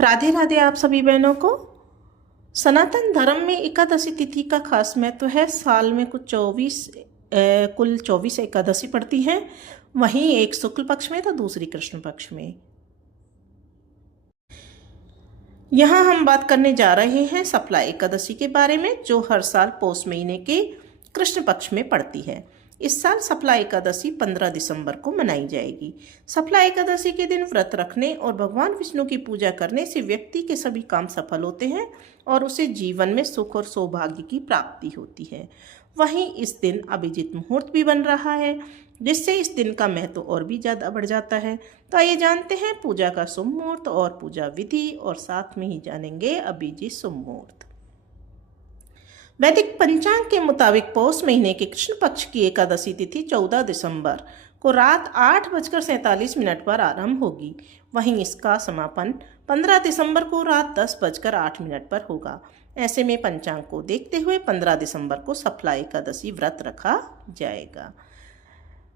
राधे राधे आप सभी बहनों को। सनातन धर्म में एकादशी तिथि का खास महत्व है। साल में कुल 24 एकादशी पड़ती हैं, वहीं एक शुक्ल पक्ष में तो दूसरी कृष्ण पक्ष में। यहाँ हम बात करने जा रहे हैं सफला एकादशी के बारे में, जो हर साल पौष महीने के कृष्ण पक्ष में पड़ती है। इस साल सफला एकादशी 15 दिसंबर को मनाई जाएगी। सफला एकादशी के दिन व्रत रखने और भगवान विष्णु की पूजा करने से व्यक्ति के सभी काम सफल होते हैं और उसे जीवन में सुख और सौभाग्य की प्राप्ति होती है। वहीं इस दिन अभिजीत मुहूर्त भी बन रहा है, जिससे इस दिन का महत्व और भी ज़्यादा बढ़ जाता है। तो आइए जानते हैं पूजा का शुभ मुहूर्त और पूजा विधि, और साथ में ही जानेंगे अभिजीत शुभ मुहूर्त। वैदिक पंचांग के मुताबिक पौष महीने के कृष्ण पक्ष की एकादशी तिथि 14 दिसंबर को रात 8:47 पर आरंभ होगी। वहीं इसका समापन 15 दिसंबर को रात 10:08 पर होगा। ऐसे में पंचांग को देखते हुए 15 दिसंबर को सफला एकादशी व्रत रखा जाएगा।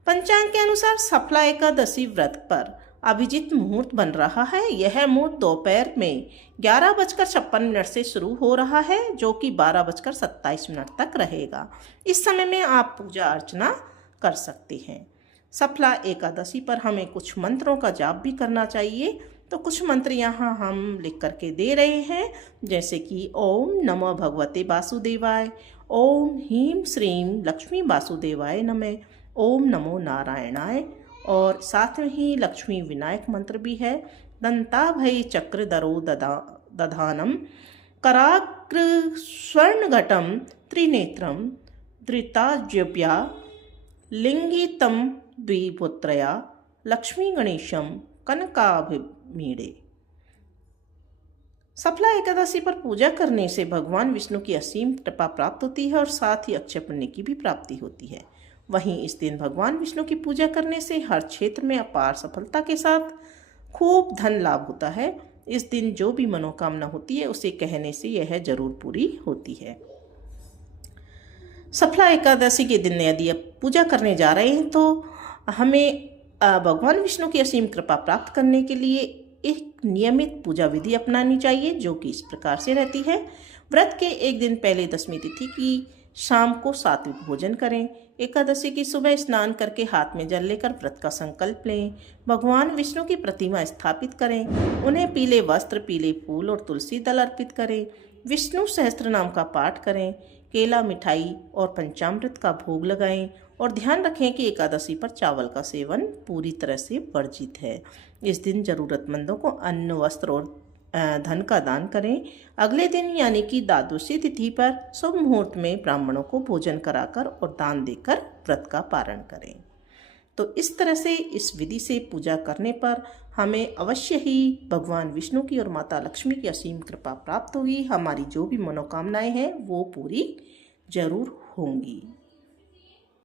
पंचांग के अनुसार सफला एकादशी व्रत पर अभिजीत मुहूर्त बन रहा है। यह मुहूर्त दोपहर में 11:56 से शुरू हो रहा है, जो कि 12:27 तक रहेगा। इस समय में आप पूजा अर्चना कर सकते हैं। सफला एकादशी पर हमें कुछ मंत्रों का जाप भी करना चाहिए, तो कुछ मंत्र यहाँ हम लिख करके दे रहे हैं, जैसे कि ओम नमो भगवते वासुदेवाय, ओम ह्रीं श्रीं लक्ष्मी वासुदेवाय नमः, ओम नमो नारायणाय, और साथ में ही लक्ष्मी विनायक मंत्र भी है। दंताभय चक्रधरो दधानम कराग्र स्वर्णघटम त्रिनेत्रम धृताज्यभ्या लिंगितम द्विपुत्रया लक्ष्मी गणेशम कनकाभिमीडे। सफला एकादशी पर पूजा करने से भगवान विष्णु की असीम कृपा प्राप्त होती है और साथ ही अक्षय पुण्य की भी प्राप्ति होती है। वहीं इस दिन भगवान विष्णु की पूजा करने से हर क्षेत्र में अपार सफलता के साथ खूब धन लाभ होता है। इस दिन जो भी मनोकामना होती है उसे कहने से यह जरूर पूरी होती है। सफला एकादशी के दिन यदि आप पूजा करने जा रहे हैं तो हमें भगवान विष्णु की असीम कृपा प्राप्त करने के लिए एक नियमित पूजा विधि अपनानी चाहिए, जो कि इस प्रकार से रहती है। व्रत के एक दिन पहले दशमी तिथि की शाम को सात्विक भोजन करें। एकादशी की सुबह स्नान करके हाथ में जल लेकर व्रत का संकल्प लें। भगवान विष्णु की प्रतिमा स्थापित करें। उन्हें पीले वस्त्र, पीले फूल और तुलसी दल अर्पित करें। विष्णु सहस्त्र नाम का पाठ करें। केला, मिठाई और पंचामृत का भोग लगाएं और ध्यान रखें कि एकादशी पर चावल का सेवन पूरी तरह से वर्जित है। इस दिन जरूरतमंदों को अन्न, वस्त्र और धन का दान करें। अगले दिन यानी कि द्वादशी तिथि पर शुभ मुहूर्त में ब्राह्मणों को भोजन कराकर और दान देकर व्रत का पारण करें। तो इस तरह से इस विधि से पूजा करने पर हमें अवश्य ही भगवान विष्णु की और माता लक्ष्मी की असीम कृपा प्राप्त होगी। हमारी जो भी मनोकामनाएं हैं वो पूरी जरूर होंगी।